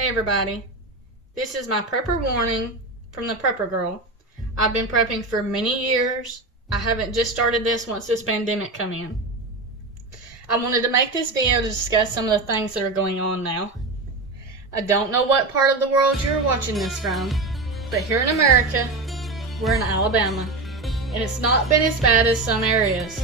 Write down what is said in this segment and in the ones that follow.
Hey everybody, this is my prepper warning from the Prepper Girl. I've been prepping for many years. I haven't just started this once this pandemic come in. I wanted to make this video to discuss some of the things that are going on now. I don't know what part of the world you're watching this from, but here in America, we're in Alabama, and it's not been as bad as some areas.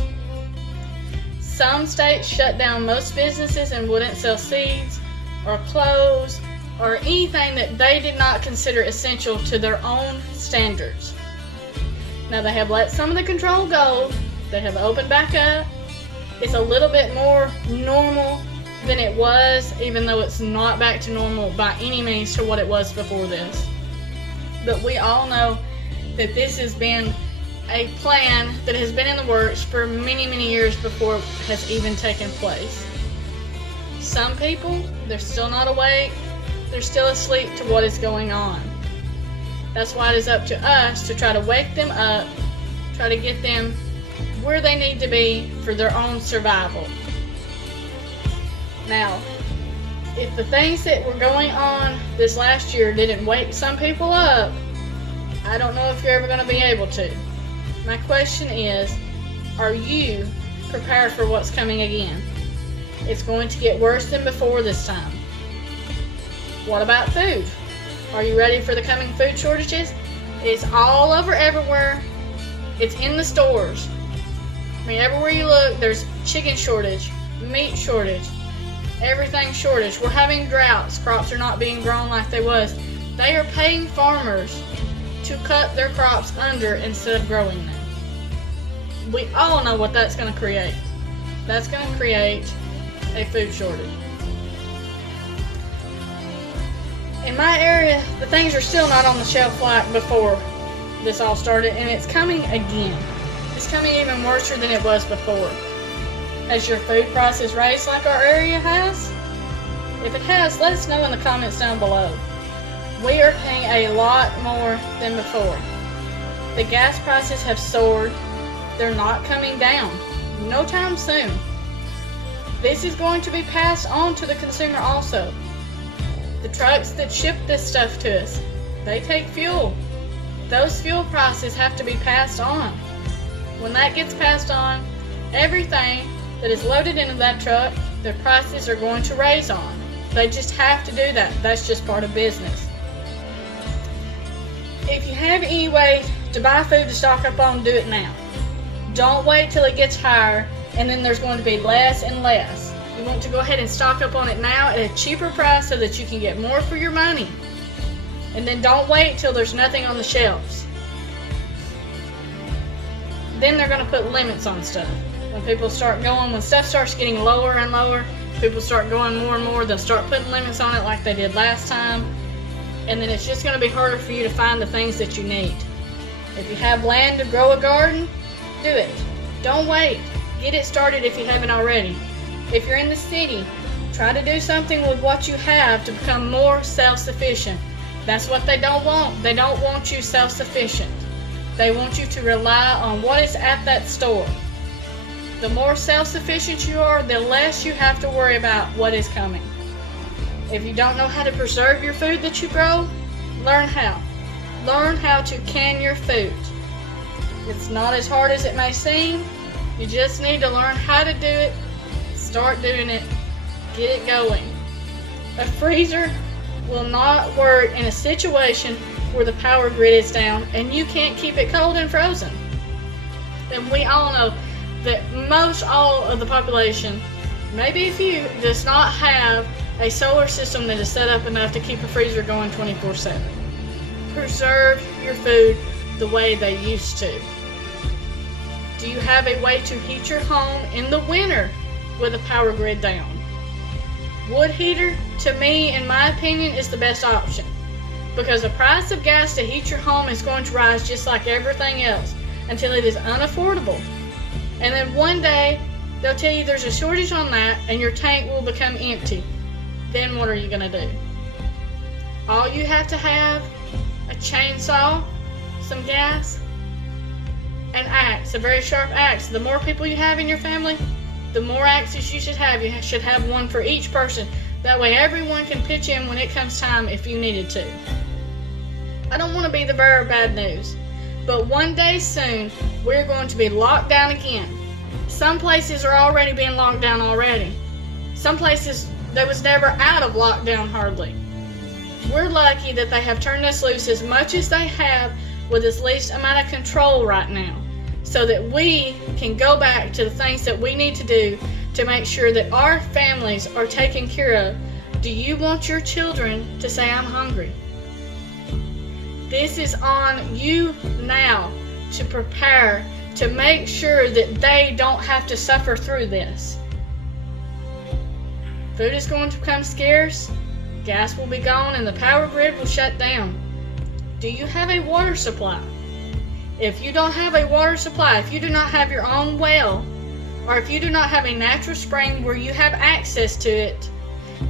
Some states shut down most businesses and wouldn't sell seeds or clothes or anything that they did not consider essential to their own standards. Now they have let some of the control go. They have opened back up. It's a little bit more normal than it was, even though it's not back to normal by any means to what it was before this. But we all know that this has been a plan that has been in the works for many, many years before it has even taken place. Some people, they're still not awake. They're still asleep to what is going on. That's why it is up to us to try to wake them up, try to get them where they need to be for their own survival. Now, if the things that were going on this last year didn't wake some people up, I don't know if you're ever going to be able to. My question is, are you prepared for what's coming again? It's going to get worse than before this time. What about food? Are you ready for the coming food shortages? It's all over everywhere. It's in the stores. I mean, everywhere you look, there's chicken shortage, meat shortage, everything shortage. We're having droughts. Crops are not being grown like they was. They are paying farmers to cut their crops under instead of growing them. We all know what that's going to create. That's going to create a food shortage. In my area, the things are still not on the shelf like before this all started, and it's coming again. It's coming even worse than it was before. Has your food prices raised like our area has? If it has, let us know in the comments down below. We are paying a lot more than before. The gas prices have soared. They're not coming down. No time soon. This is going to be passed on to the consumer also. The trucks that ship this stuff to us, they take fuel. Those fuel prices have to be passed on. When that gets passed on, everything that is loaded into that truck, the prices are going to raise on. They just have to do that. That's just part of business. If you have any way to buy food to stock up on, do it now. Don't wait till it gets higher and then there's going to be less and less. You want to go ahead and stock up on it now at a cheaper price so that you can get more for your money. And then don't wait till there's nothing on the shelves. Then they're going to put limits on stuff. When stuff starts getting lower and lower, people start going more and more, they'll start putting limits on it like they did last time. And then it's just going to be harder for you to find the things that you need. If you have land to grow a garden, do it. Don't wait. Get it started if you haven't already. If you're in the city, try to do something with what you have to become more self-sufficient. That's what they don't want. They don't want you self-sufficient. They want you to rely on what is at that store. The more self-sufficient you are, the less you have to worry about what is coming. If you don't know how to preserve your food that you grow, learn how. Learn how to can your food. It's not as hard as it may seem. You just need to learn how to do it. Start doing it. Get it going. A freezer will not work in a situation where the power grid is down and you can't keep it cold and frozen. And we all know that most all of the population, maybe a few, does not have a solar system that is set up enough to keep a freezer going 24/7. Preserve your food the way they used to. Do you have a way to heat your home in the winter with a power grid down? Wood heater, to me, in my opinion, is the best option, because the price of gas to heat your home is going to rise just like everything else until it is unaffordable. And then one day, they'll tell you there's a shortage on that and your tank will become empty. Then what are you going to do? All you have to have, a chainsaw, some gas, an axe, a very sharp axe. The more people you have in your family, the more axes you should have. You should have one for each person. That way everyone can pitch in when it comes time if you needed to. I don't want to be the bearer of bad news, but one day soon, we're going to be locked down again. Some places are already being locked down already. Some places, they was never out of lockdown hardly. We're lucky that they have turned us loose as much as they have with as least amount of control right now, so that we can go back to the things that we need to do to make sure that our families are taken care of. Do you want your children to say, I'm hungry? This is on you now to prepare to make sure that they don't have to suffer through this. Food is going to become scarce, gas will be gone, and the power grid will shut down. Do you have a water supply? If you don't have a water supply, if you do not have your own well, or if you do not have a natural spring where you have access to it,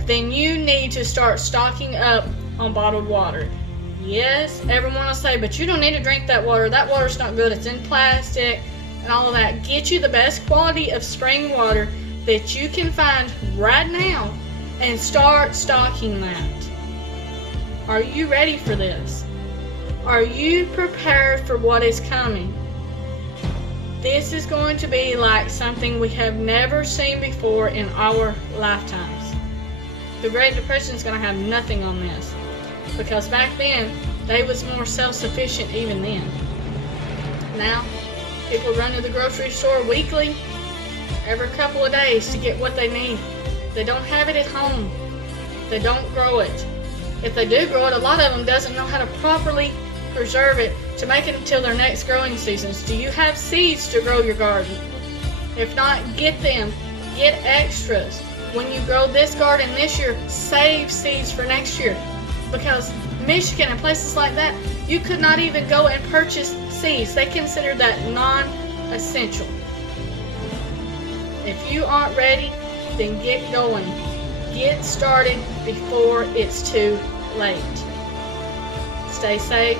then you need to start stocking up on bottled water. Yes, everyone will say, but you don't need to drink that water. That water's not good. It's in plastic and all of that. Get you the best quality of spring water that you can find right now and start stocking that. Are you ready for this? Are you prepared for what is coming? This is going to be like something we have never seen before in our lifetimes. The Great Depression is going to have nothing on this, because back then they was more self-sufficient even then. Now people run to the grocery store weekly, every couple of days to get what they need. They don't have it at home. They don't grow it. If they do grow it, a lot of them doesn't know how to properly preserve it to make it until their next growing seasons. Do you have seeds to grow your garden? If not, get them. Get extras. When you grow this garden this year, save seeds for next year. Because Michigan and places like that, you could not even go and purchase seeds. They consider that non-essential. If you aren't ready, then get going. Get started before it's too late. Stay safe.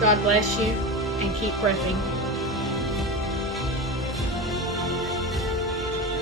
God bless you, and keep prepping.